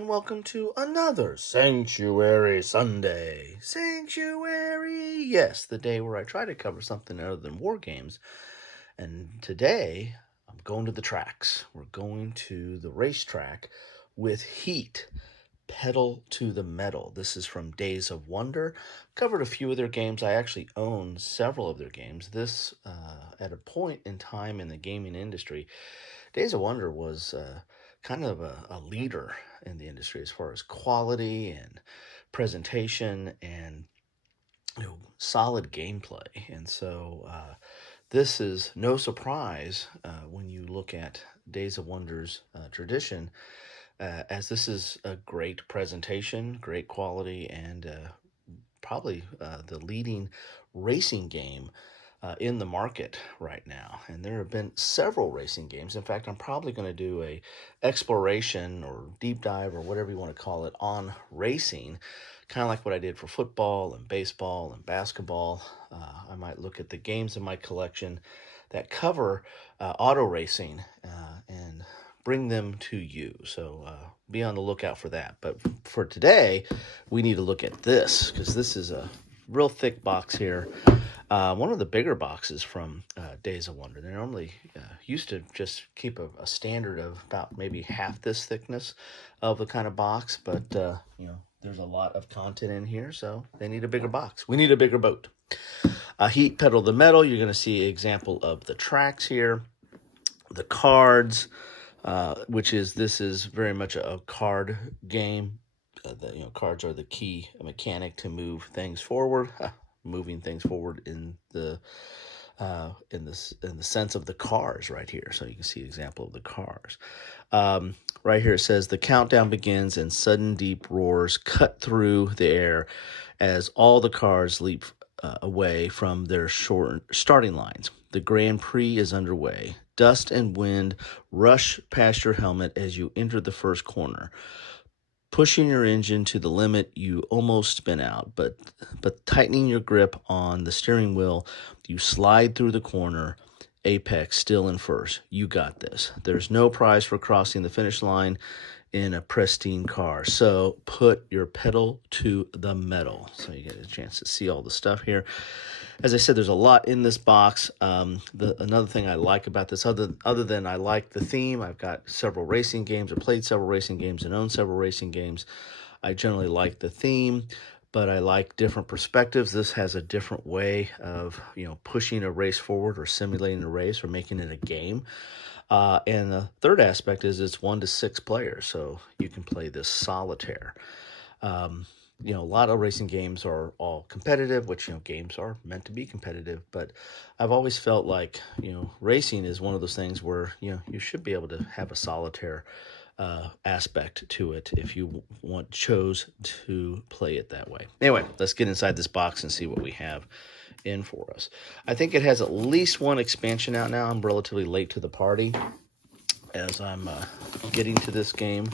and welcome to another Sanctuary Sunday. Sanctuary, yes, the day where I try to cover something other than war games. And today, I'm going to the tracks. We're going to the racetrack with Heat, Pedal to the Metal. This is from Days of Wonder. Covered a few of their games. I actually own several of their games. This, at a point in time in the gaming industry, Days of Wonder was kind of a leader in the industry as far as quality and presentation and solid gameplay. And so this is no surprise when you look at Days of Wonder's tradition, as this is a great presentation, great quality, and probably the leading racing game in the market right now. And there have been several racing games. In fact, I'm probably going to do a exploration or deep dive or whatever you want to call it on racing, kind of like what I did for football and baseball and basketball. I might look at the games in my collection that cover auto racing and bring them to you. So be on the lookout for that. But for today, we need to look at this because this is a real thick box here. One of the bigger boxes from Days of Wonder. They normally used to just keep a standard of about maybe half this thickness of the kind of box, but there's a lot of content in here, so they need a bigger box. We need a bigger boat. Heat, Pedal to Metal. You're going to see an example of the tracks here, the cards, this is very much a card game. Cards are the key mechanic to move things forward. Moving things forward in the sense of the cars right here. So you can see an example of the cars. Right here it says the countdown begins and sudden deep roars cut through the air as all the cars leap away from their short starting lines. The Grand Prix is underway. Dust and wind rush past your helmet as you enter the first corner. Pushing your engine to the limit, you almost spin out, but tightening your grip on the steering wheel, you slide through the corner, apex still in first. You got this. There's no prize for crossing the finish line in a pristine car. So put your pedal to the metal. So you get a chance to see all the stuff here. As I said, there's a lot in this box. Another thing I like about this, other than I like the theme, I've got several racing games, or played several racing games and own several racing games. I generally like the theme, but I like different perspectives. This has a different way of pushing a race forward or simulating a race or making it a game. And the third aspect is it's 1 to 6 players, so you can play this solitaire. A lot of racing games are all competitive, which, games are meant to be competitive. But I've always felt like, racing is one of those things where, you should be able to have a solitaire aspect to it if you chose to play it that way. Anyway, let's get inside this box and see what we have in for us. I think it has at least one expansion out now. I'm relatively late to the party as I'm getting to this game.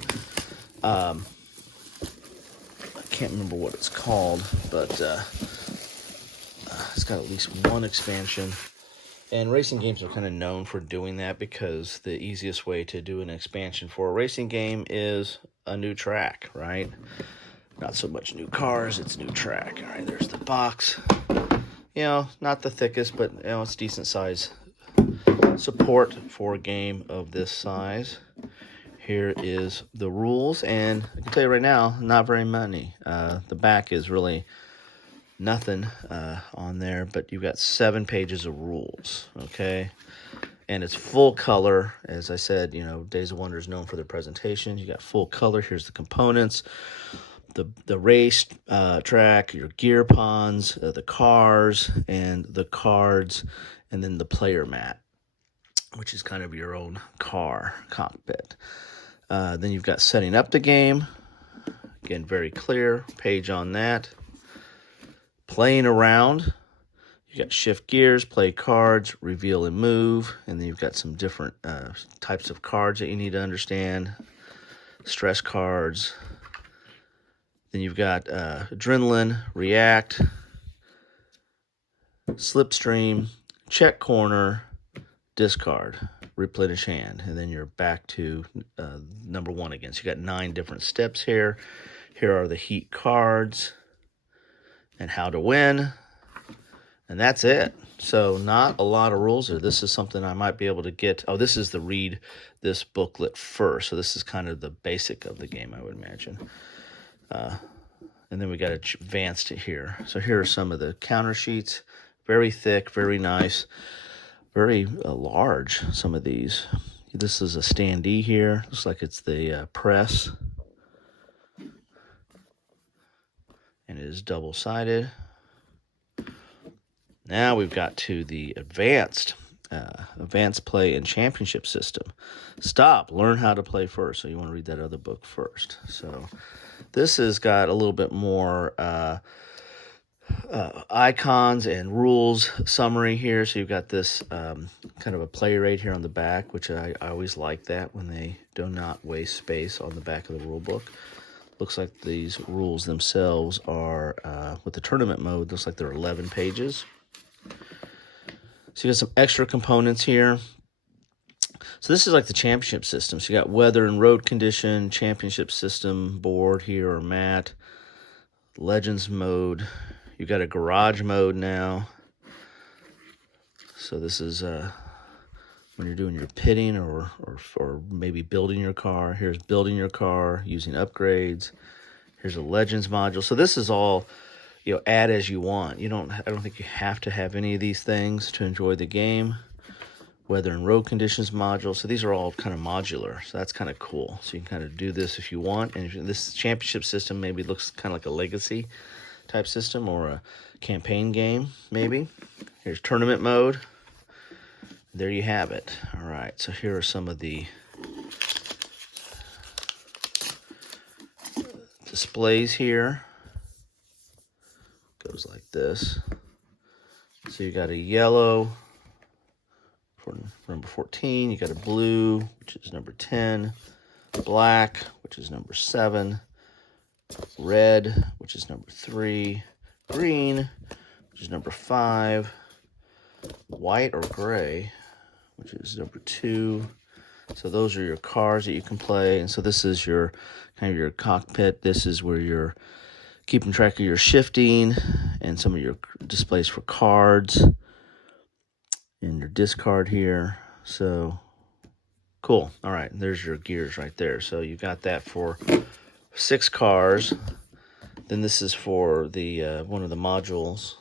Can't remember what it's called, but it's got at least one expansion. And racing games are kind of known for doing that because the easiest way to do an expansion for a racing game is a new track, right? Not so much new cars, it's new track. All right, there's the box. Not the thickest, but it's decent size support for a game of this size. Here is the rules, and I can tell you right now, not very many. The back is really nothing on there, but you've got 7 pages of rules, okay? And it's full color. As I said, Days of Wonder is known for their presentations. You got full color. Here's the components, the race track, your gear pawns, the cars, and the cards, and then the player mat, which is kind of your own car cockpit. Then you've got setting up the game. Again, very clear page on that. Playing around. You got shift gears, play cards, reveal and move. And then you've got some different types of cards that you need to understand. Stress cards. Then you've got adrenaline, react, slipstream, check corner, discard. replenish hand, and then you're back to number 1 again. So you got 9 different steps here. Here are the heat cards and how to win, and that's it. So not a lot of rules there. This is something I might be able to get. Oh, this is the read this booklet first. So this is kind of the basic of the game, I would imagine. And then we got advanced here. So here are some of the counter sheets. Very thick, very nice, very large, some of these. This is a standee here. Looks like it's the press. And it is double-sided. Now we've got to the advanced play and championship system. Stop, learn how to play first. So you want to read that other book first. So this has got a little bit more icons and rules summary here. So you've got this kind of a play rate here on the back, which I always like that when they do not waste space on the back of the rule book. Looks like these rules themselves are, with the tournament mode, looks like they're 11 pages. So you got some extra components here. So this is like the championship system. So you got weather and road condition, championship system, board here or mat, legends mode. You got a garage mode now. So this is when you're doing your pitting or maybe building your car. Here's building your car using upgrades. Here's a legends module. So this is all, add as you want. I don't think you have to have any of these things to enjoy the game. Weather and road conditions module. So these are all kind of modular. So that's kind of cool. So you can kind of do this if you want. And if this championship system maybe looks kind of like a legacy type system or a campaign game, maybe. Here's tournament mode. There you have it. All right. So here are some of the displays here. Goes like this. So you got a yellow for number 14. You got a blue, which is number 10. Black, which is number 7. Red, which is number 3. Green, which is number 5. White or gray, which is number 2. So those are your cars that you can play. And so this is your kind of your cockpit. This is where you're keeping track of your shifting and some of your displays for cards and your discard here. So cool. All right, there's your gears right there. So you got that for 6 cars. Then this is for the one of the modules.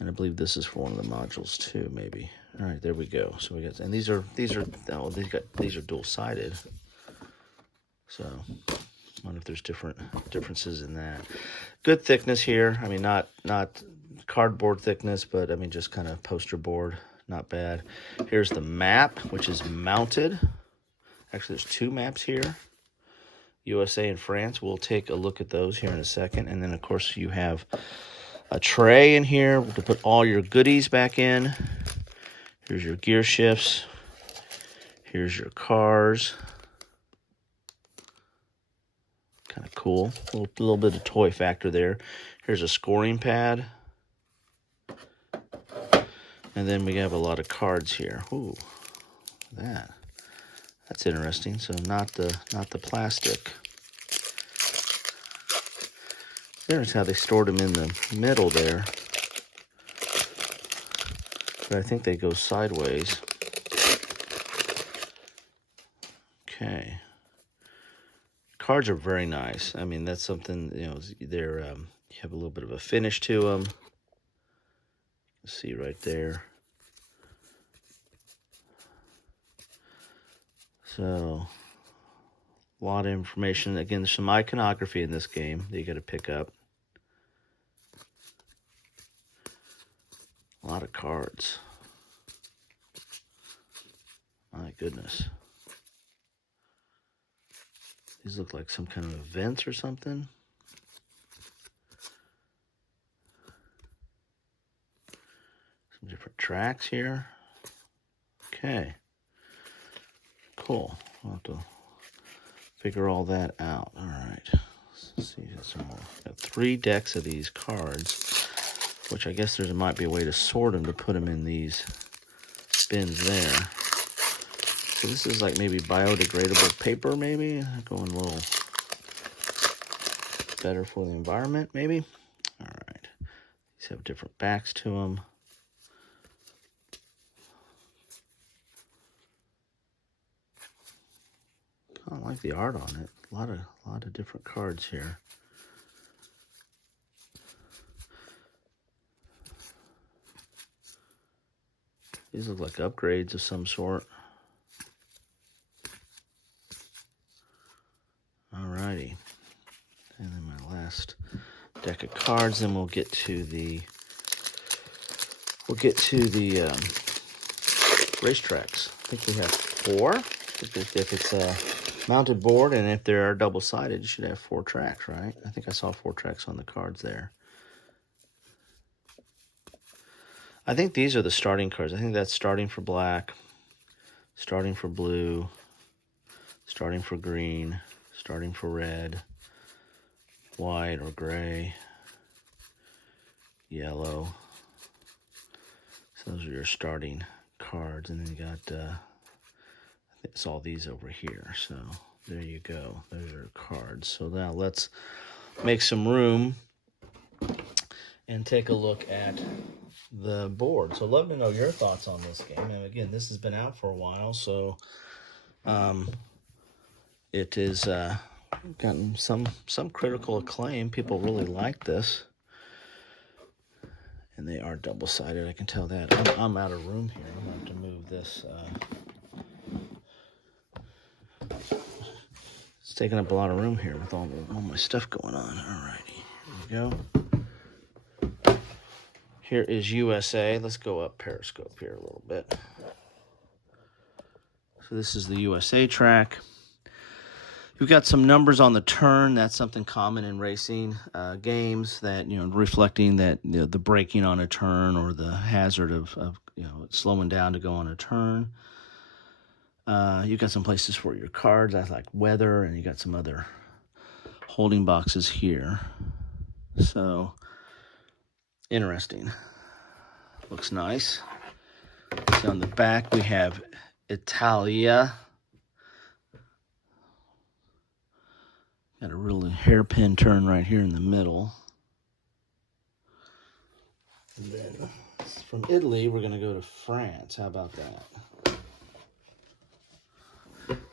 And I believe this is for one of the modules too, maybe. All right, there we go. So we got, and these are dual-sided. So I wonder if there's differences in that. Good thickness here. I mean, not cardboard thickness, but I mean just kind of poster board. Not bad. Here's the map, which is mounted. Actually, there's 2 maps here. USA and France. We'll take a look at those here in a second. And then, of course, you have a tray in here to put all your goodies back in. Here's your gear shifts. Here's your cars. Kind of cool. A little bit of toy factor there. Here's a scoring pad. And then we have a lot of cards here. Ooh, that's interesting. So not the plastic. There's how they stored them in the middle there. But I think they go sideways. Okay. Cards are very nice. I mean, that's something, they're you have a little bit of a finish to them. See right there. So, a lot of information. Again, there's some iconography in this game that you got to pick up. A lot of cards. My goodness. These look like some kind of events or something. Some different tracks here. Okay. Cool. I'll have to figure all that out. All right. Let's see some more. Got 3 decks of these cards, which I guess there might be a way to sort them to put them in these bins there. So this is like maybe biodegradable paper, maybe. Going a little better for the environment, maybe. All right. These have different backs to them. I like the art on it. A lot of different cards here. These look like upgrades of some sort. Alrighty. And then my last deck of cards, then we'll get to the racetracks. I think we have 4. If it's a mounted board and if they're double-sided, you should have 4 tracks, right? I think I saw 4 tracks on the cards there. I think these are the starting cards. I think that's starting for black, starting for blue, starting for green, starting for red, white or gray, yellow. So those are your starting cards. And then you got, I think it's all these over here. So there you go. Those are cards. So now let's make some room and take a look at the board. So love to know your thoughts on this game. And again, this has been out for a while, so it is gotten some critical acclaim. People really like this, and they are double-sided. I can tell that. I'm out of room here. I'm gonna have to move this. It's taking up a lot of room here with all my stuff going on. Alrighty, here we go. Here is USA. Let's go up Periscope here a little bit. So this is the USA track. We've got some numbers on the turn. That's something common in racing games, that, you know, reflecting that, you know, the braking on a turn or the hazard of you know, slowing down to go on a turn. You've got some places for your cards. That's like weather, and you got some other holding boxes here. So interesting. Looks nice. So on the back we have Italia. Got a really hairpin turn right here in the middle. And then from Italy we're going to go to France. How about that?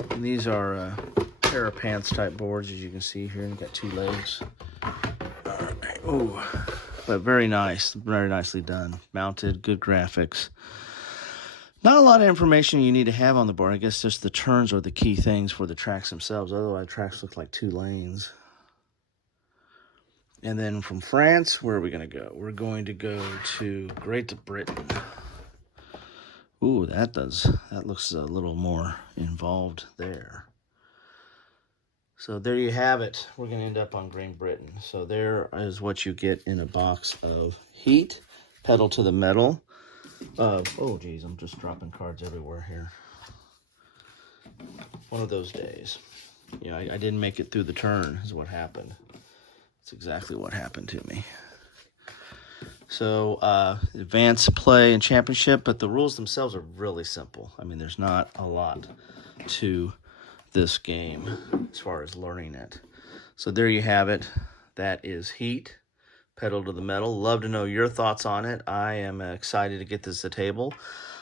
And these are a pair of pants type boards, as you can see here. You've got 2 legs. All right. Oh, but very nice, very nicely done. Mounted, good graphics. Not a lot of information you need to have on the board. I guess just the turns are the key things for the tracks themselves. Otherwise, tracks look like 2 lanes. And then from France, where are we going to go? We're going to go to Great Britain. Ooh, that looks a little more involved there. So there you have it. We're going to end up on Great Britain. So there is what you get in a box of Heat, pedal to the metal. Oh, geez, I'm just dropping cards everywhere here. One of those days. You know, I didn't make it through the turn is what happened. That's exactly what happened to me. So, advanced play and championship, but the rules themselves are really simple. I mean, there's not a lot to this game as far as learning it. So there you have it. That is Heat, pedal to the metal. Love to know your thoughts on it. I am excited to get this to the table.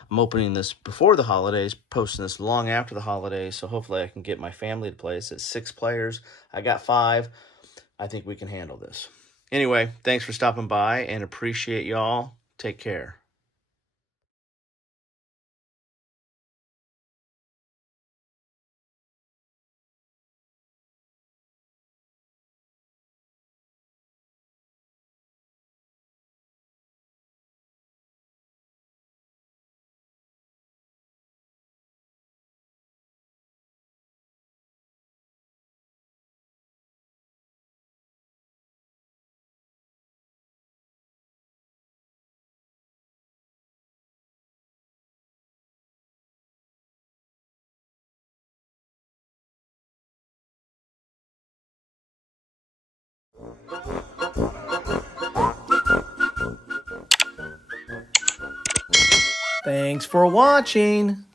I'm opening this before the holidays, posting this long after the holidays, so hopefully I can get my family to play. It's 6 players. I got 5. I think we can handle this. Anyway, thanks for stopping by and appreciate y'all. Take care. Thanks for watching.